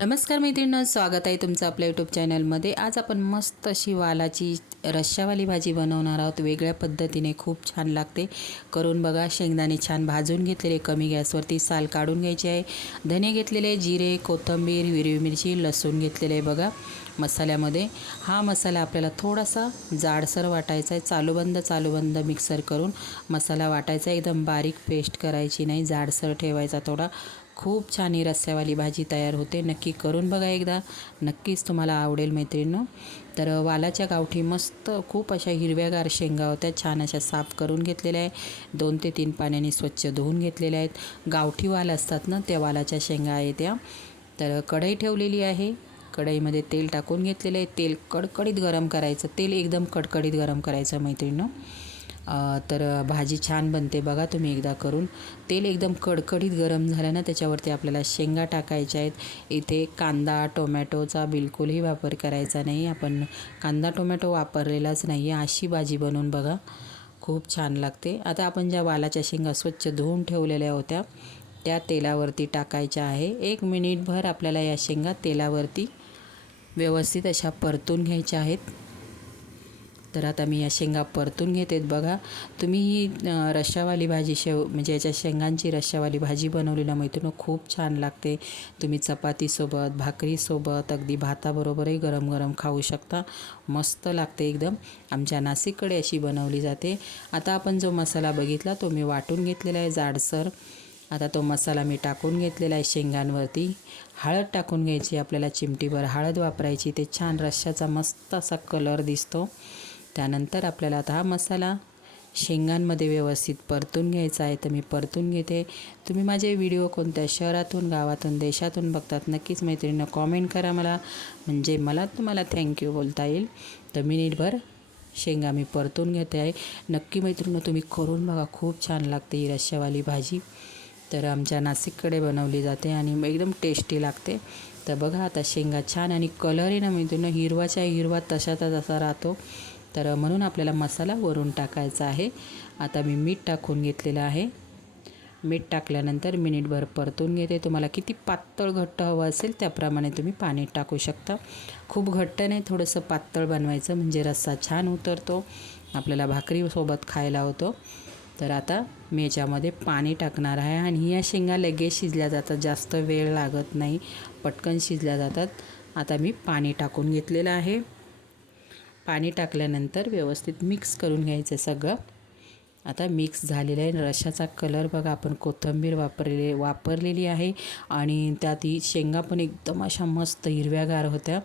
नमस्कार मैत्रिणींनो स्वागत आहे तुमचं आपल्या यूट्यूब चॅनलमध्ये आज आपण मस्त अशी वालाची रश्श्यावाली भाजी बनवणार आहोत. वेगळ्या पद्धतीने खूप छान लागते. करून बघा शेंगदाणे छान भाजून घेतलेले कमी गॅसवरती साल काढून घ्यायचे आहे. धने घेतलेले जिरे कोथिंबीर हिरवी मिरची लसूण घेतलेले आहे बघा मसाल्यामध्ये. हा मसाला आपल्याला थोडासा जाडसर वाटायचा आहे. चालूबंद चालूबंद मिक्सर करून मसाला वाटायचा एकदम बारीक पेस्ट करायची नाही. जाडसर ठेवायचा थोडा. खूप छान ही रस्स्यावाली भाजी तयार होते. नक्की करून बघा एकदा. नक्कीच तुम्हाला आवडेल मैत्रिणींनो. तर वालाच्या गावठी मस्त खूप अशा हिरव्यागार शेंगा होत्या. छान अशा साफ करून घेतलेल्या आहे दोन ते तीन पाण्याने स्वच्छ धुवून घेतलेल्या आहेत. गावठी वाल असतात ना त्या वालाच्या शेंगा आहे त्या तर कढई ठेवलेली आहे. कढईमध्ये तेल टाकून घेतलेलं आहे. तेल कडकडीत गरम करायचं. तेल एकदम कडकडीत गरम करायचं मैत्रिणीनं. तर भाजी छान बनते बघा तुम्ही एकदा करून. तेल एकदम कडकडीत गरम झालं ना त्याच्यावरती आपल्याला शेंगा टाकायच्या आहेत. इथे कांदा टोमॅटोचा बिलकुलही वापर करायचा नाही. आपण कांदा टोमॅटो वापरलेलाच नाही आहे अशी भाजी बनवून बघा. खूप छान लागते. आता आपण ज्या वालाच्या शेंगा स्वच्छ धुवून ठेवलेल्या होत्या त्या तेलावरती टाकायच्या आहे. एक मिनिटभर आपल्याला या शेंगा तेलावरती व्यवस्थित अशा परतून घ्यायच्या आहेत. तर आता मी या शेंगा परतून घेतेत बघा. तुम्ही ही रश्शावाली भाजी शेव म्हणजे याच्या शेंगांची रश्शावाली भाजी बनवलेल्या मैत्रिणी खूप छान लागते. तुम्ही चपातीसोबत भाकरीसोबत अगदी भाताबरोबरही गरम गरम खाऊ शकता. मस्त लागते एकदम. आमच्या नाशिककडे अशी बनवली जाते. आता आपण जो मसाला बघितला तो मी वाटून घेतलेला आहे जाडसर. आता तो मसाला मी टाकून घेतलेला आहे शेंगांवरती. हळद टाकून घ्यायची आपल्याला चिमटीभर हळद वापरायची. ते छान रश्शाचा मस्त असा कलर दिसतो. त्यानंतर आपल्याला आता हा मसाला शेंगांमध्ये व्यवस्थित परतून घ्यायचा आहे. तर मी परतून घेते. तुम्ही माझे व्हिडिओ कोणत्या शहरातून गावातून देशातून बघतात नक्कीच मैत्रिणीनं कॉमेंट करा मला. म्हणजे मला तुम्हाला थँक्यू बोलता येईल. तर मिनिटभर शेंगा मी परतून घेते आहे. नक्की मैत्रिणी तुम्ही करून बघा. खूप छान लागते ही रश्शावाली भाजी. तर आमच्या नाशिककडे बनवली जाते आणि एकदम टेस्टी लागते. तर बघा आता शेंगा छान आणि कलरही ना मैत्रिणी हिरवाच्या हिरवा तशाचा तसा राहतो. तर म्हणून आपल्याला मसाला वरून टाकायचा आहे. आता मी मीठ टाकून घेतलेलं आहे. मीठ टाकल्यानंतर मिनिटभर परतून घेते. तुम्हाला किती पातळ घट्ट हवं असेल त्याप्रमाणे तुम्ही पाणी टाकू शकता. खूप घट्ट नाही थोडंसं पातळ बनवायचं म्हणजे रस्सा छान उतरतो. आपल्याला भाकरीसोबत खायला होतो. तर आता मी याच्यामध्ये पाणी टाकणार आहे आणि या शेंगा लगेच शिजल्या जातात. जास्त वेळ लागत नाही. पटकन शिजल्या जातात. आता मी पाणी टाकून घेतलेलं आहे. पाणी टाकल्यानंतर व्यवस्थित मिक्स करून घ्यायचं सगळं. आता मिक्स झालेलं आहे. रशाचा कलर बघा आपण कोथिंबीर वापरले वापरलेली आहे. आणि त्यात ही शेंगा पण एकदम अशा मस्त हिरव्यागार होत्या.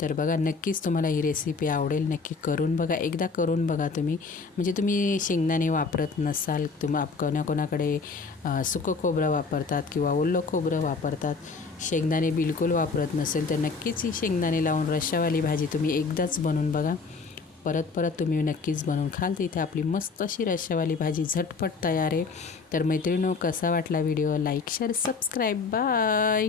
तर बघा नक्कीच तुम्हाला ही रेसिपी आवडेल. नक्की करून बघा. एकदा करून बघा तुम्ही. म्हणजे तुम्ही शेंगदाणे वापरत नसाल तुम्ही कोणा कोणाकडे सुकं खोबरं वापरतात किंवा ओलं खोबरं वापरतात शेंगदाणे बिलकुल वापरत नसेल तर नक्कीच ही शेंगदाणे लावून रश्शावाली भाजी तुम्ही एकदाच बनवून बघा. परत परत तुम्ही नक्कीच बनवून खाल. तर इथे आपली मस्त अशी रश्शावाली भाजी झटपट तयार आहे. तर मैत्रिणो कसा वाटला video? Like share subscribe. Bye!